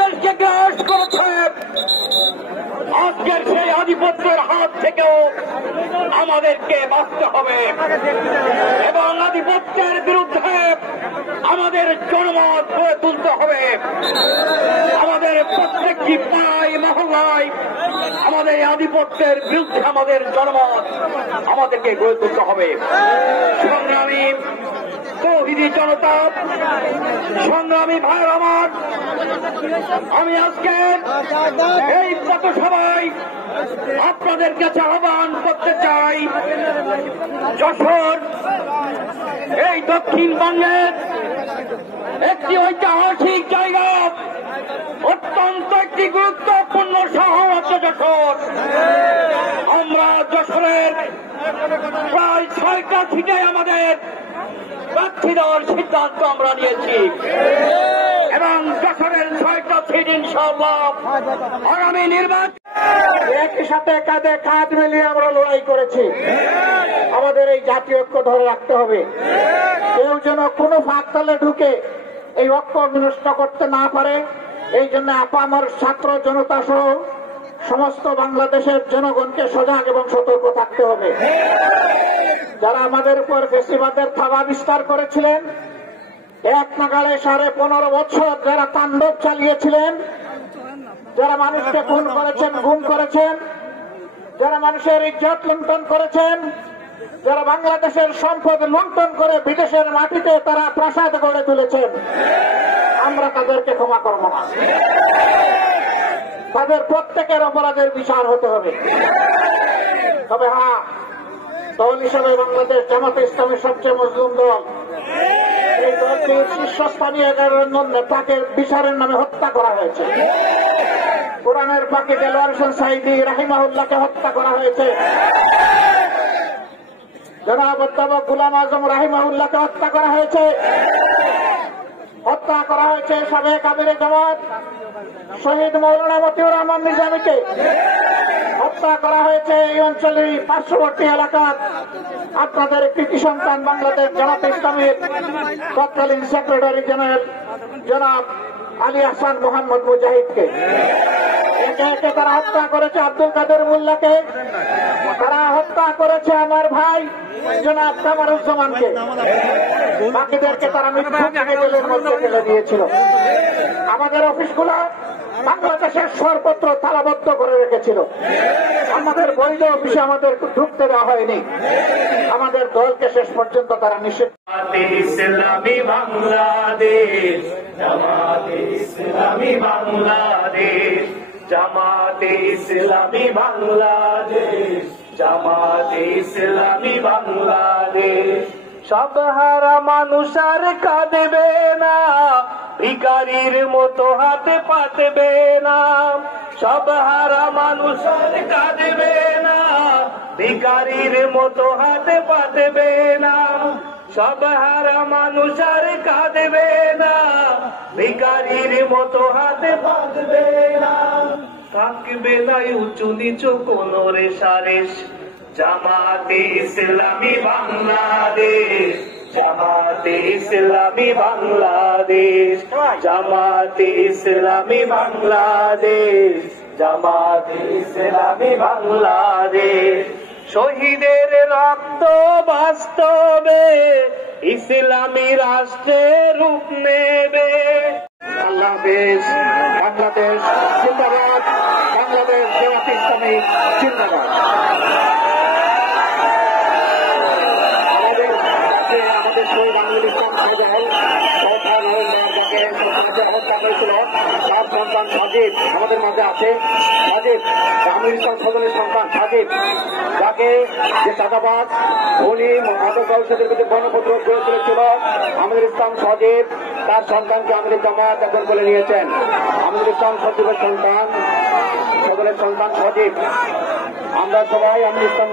বাংলাদেশকে গ্রাস করেছে, আজকের সেই আধিপত্যের হাত থেকেও আমাদেরকে বাঁচতে হবে এবং আধিপত্যের বিরুদ্ধে আমাদের জনমত গড়ে তুলতে হবে। আমাদের প্রত্যেকটি পাড়ায় মহল্লায় আমাদের আধিপত্যের বিরুদ্ধে আমাদের জনমত আমাদেরকে গড়ে তুলতে হবে। সংগ্রামী তৌহিদি জনতা, সংগ্রামী ভাই আমার, আমি আজকে এই পথসভায় আপনাদের কাছে আহ্বান করতে চাই, যশোর এই দক্ষিণবঙ্গের একটি ঐতিহাসিক জায়গা, অত্যন্ত একটি গুরুত্বপূর্ণ শহর হচ্ছে যশোর। আমরা যশোরের প্রায় 6টা সিটে আমাদের প্রার্থী দেওয়ার সিদ্ধান্ত আমরা নিয়েছি এবং যশোরের 6টা সিট ইনশাআল্লাহ আগামী নির্বাচন একই সাথে কাঁধে কাঁধ মিলিয়ে আমরা লড়াই করেছি। আমাদের এই জাতীয় ঐক্য ধরে রাখতে হবে। কেউ যেন কোনো ফাঁক তালে ঢুকে এই ঐক্য বিনষ্ট করতে না পারে, এই জন্য আপামর ছাত্র জনতা সহ সমস্ত বাংলাদেশের জনগণকে সজাগ এবং সতর্ক থাকতে হবে। যারা আমাদের উপর ফেসিবাদের থাবা বিস্তার করেছিলেন, এক নাগালে 15.5 বছর যারা তাণ্ডব চালিয়েছিলেন, যারা মানুষকে খুন করেছেন, গুম করেছেন, যারা মানুষের ইজ্জত লুণ্ঠন করেছেন, যারা বাংলাদেশের সম্পদ লুণ্ঠন করে বিদেশের মাটিতে তারা প্রাসাদ গড়ে তুলেছেন, আমরা তাদেরকে ক্ষমা করব না। তাদের প্রত্যেকের অপরাধের বিচার হতে হবে। তবে হ্যাঁ, দল হিসেবে বাংলাদেশ জামাতে ইসলামের সবচেয়ে মজলুম দল। এই দলটির শীর্ষস্থানীয় 11 জন নেতাকে বিচারের নামে হত্যা করা হয়েছে। কোরআনের পাখি দেলোয়ার হোসেন সাঈদী রাহিমাহুল্লাহকে হত্যা করা হয়েছে। জনাব অধ্যাপক গোলাম আজম রাহিমাহুল্লাহকে হত্যা করা হয়েছে। হত্যা করা হয়েছে সাবেক আমিরে জামাত শহীদ মৌলানা মতিউর রহমান নিজামীকে। হত্যা করা হয়েছে এই অঞ্চলের পার্শ্ববর্তী এলাকার আপনাদের কৃতি সন্তান বাংলাদেশ জামাতে ইসলামের তৎকালীন সেক্রেটারি জেনারেল জনাব আলী আহসান মোহাম্মদ মুজাহিদকে। একে একে তারা হত্যা করেছে আব্দুল কাদের মোল্লাকে। তারা হত্যা করেছে আমার ভাই জনাব কামারুজ্জামানকে। বাকিদেরকে তারা মৃত্যু জেলের মধ্যে ফেলে দিয়েছিল। আমাদের অফিসগুলো বাংলাদেশের সর্বত্র তালাবদ্ধ করে রেখেছিল। আমাদের বৈধ অফিসে আমাদের ঢুকতে দেওয়া হয়নি। আমাদের দলকে শেষ পর্যন্ত তারা নিষেধ। ইসলামী বাংলাদেশ, জামাতে ইসলামী বাংলাদেশ, জামাতে ইসলামী বাংলাদেশ, জামাতে ইসলামী বাংলাদেশ। সব হারা মানুষ আর কাঁদবে না, ভিখারির মতো হাতে পাতবে না। সব হারা মানুষ আর কাঁদবে না, ভিখারির মতো হাতে পাতবে না। সব হারা মানুষ আর কাঁদবে না, ভিখারির মতো হাতে পাতবে না। থাকবে না উঁচু নিচু কোন রেশারেশ, জামাতে ইসলামী বাংলাদেশ, জামাতে ইসলামী বাংলাদেশ, জামাতে ইসলামী বাংলাদেশ, জামাতে ইসলামী বাংলাদেশ। শহীদের রক্ত বাস্তবে ইসলামী রাষ্ট্রের রূপ নেবে। আল্লাহ হাফেজ। বাংলাদেশ জিন্দাবাদ, বাংলাদেশ জামাতে ইসলামী জিন্দাবাদ। আমাদের শহীদ আমিরুল ইসলাম হত্যা করেছিল তার সন্তান সাজিদ আমাদের মাঝে আছে। সাজিদ আমিরুল ইসলাম সদনের সন্তান সাজিদ, যাকে যে চাঁদাবাজ উনি মাদক ব্যবসায়ীদের বিরুদ্ধে গণপত্র গড়ে তুলেছিল, আমিরুল ইসলাম সজিব তার সন্তানকে আমিরুল জামাত এখন বলে নিয়েছেন। আমিরুল ইসলাম সজিবের সন্তান, সদরের সন্তান সজিব। আমরা সবাই আমিরুল ইসলাম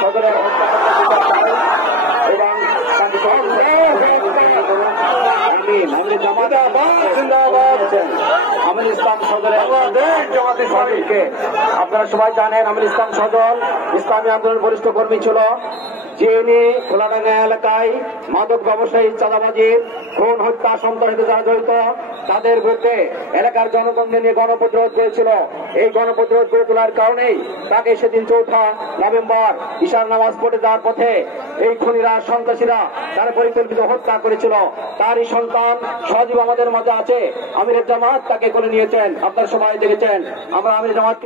সদরের হত্যা এবং আমিরুল ইসলাম সদরের জামাতে ইসলামীকে আপনারা সবাই জানেন। আমিরুল ইসলাম সদর ইসলামী আন্দোলনের বরিষ্ঠ কর্মী ছিল। জেনে খোলাডাঙ্গা এলাকায় মাদক ব্যবসায়ী, চাঁদাবাজি, খুন, হত্যা, সন্ত্রাসীতে যারা জড়িত তাদের বিরুদ্ধে এলাকার জনগণকে নিয়ে গণপ্রতিরোধ করেছিল। এই গণপ্রতিরোধ করে তোলার কারণেই তাকে সেদিন 4 নভেম্বর ঈশার নামাজ পড়ে যাওয়ার পথে এই খুনিরা, সন্ত্রাসীরা তারা পরিকল্পিত হত্যা করেছিল। তারই সন্তান সজীব আমাদের মাঝে আছে, আমিরের জামাত তাকে করে নিয়েছেন। আপনারা সবাই দেখেছেন। আমরা আমির জামাত